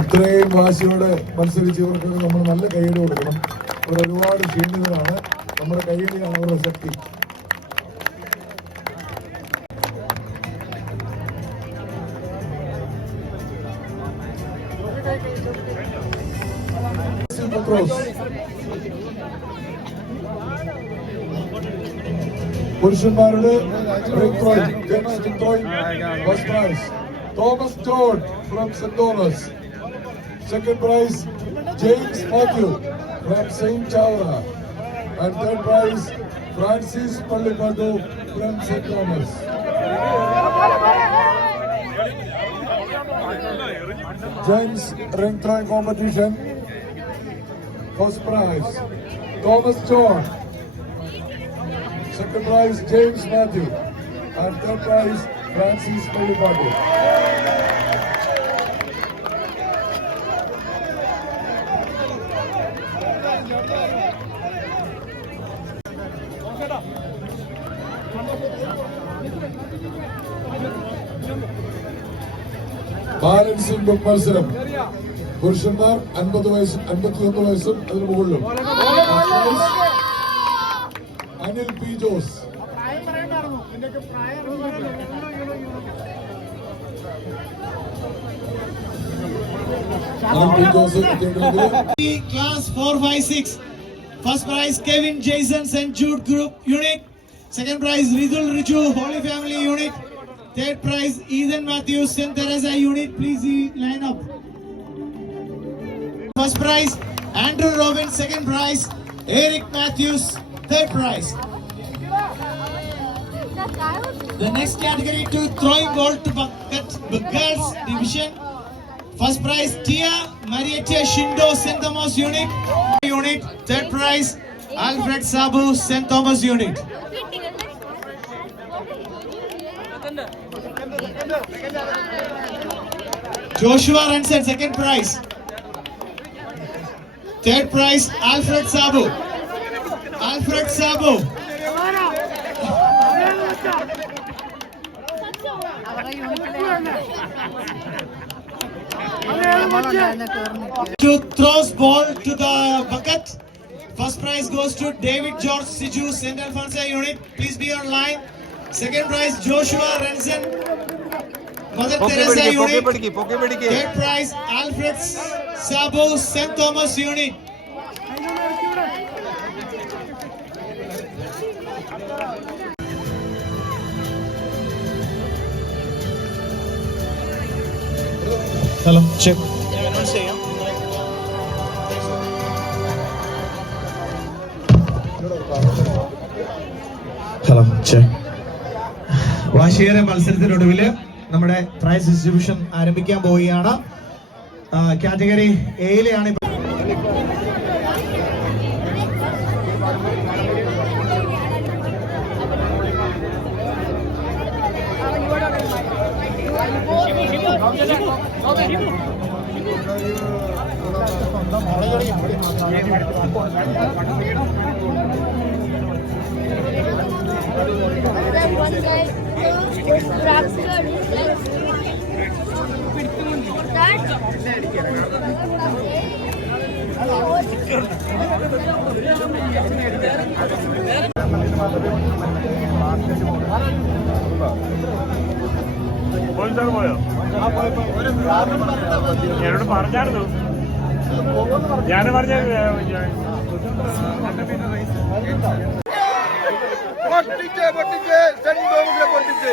ഇത്രയും വാശിയോടെ മത്സരിച്ചവർക്ക് നമ്മൾ നല്ല കൈയ്യടി കൊടുക്കണം. അവർ ഒരുപാട് ക്ഷീണിതരാണ്. നമ്മുടെ കൈയ്യടിയാണ് അവരുടെ ശക്തി. പുരുഷന്മാരുടെ first prize Thomas John from saint Thomas. Second prize, James Matthew from Saint Chavara. And third prize, Francis Pallipadu from St. Thomas. James ring throwing competition. First prize, Thomas John. Second prize, James Matthew. And third prize, Francis Pallipadu. Balancing മത്സരം പുരുഷന്മാർ 50 വയസ്സും 51 വയസ്സും അതിന് മുകളിലും. Anil P Jose. Class 456. First prize Kevin Jason St. Jude Group Unit. Second prize Ridul Richu Holy Family Unit. Third prize Ethan Matthews St. Teresa Unit. Please line up. First prize Andrew Robin. Second prize Eric Matthews. Third prize. The next category to throwing ball to bucket girls division. First prize Tia Mariette Shindo St. Thomas Unit. Third prize Alfred Sabu St. Thomas Unit. Joshua Ranson second prize. Third prize Alfred Sabu. To throws ball to the bucket. First prize goes to David George Siju St. Alphonse Unit. Please be online. Second prize Joshua Ranson Mother Teresa Unit. Third prize Alfred Sabu St. Thomas Unit. Hello, check. Hello, check. വാശിയേറെ മത്സരത്തിനൊടുവില് നമ്മുടെ price distribution ആരംഭിക്കാൻ പോവുകയാണ്. Category എയിലെയാണ് എന്നോട് പറഞ്ഞായിരുന്നു. ഞാൻ പറഞ്ഞ പൊട്ടിച്ച് saint തോമസിനെ പൊട്ടിച്ച്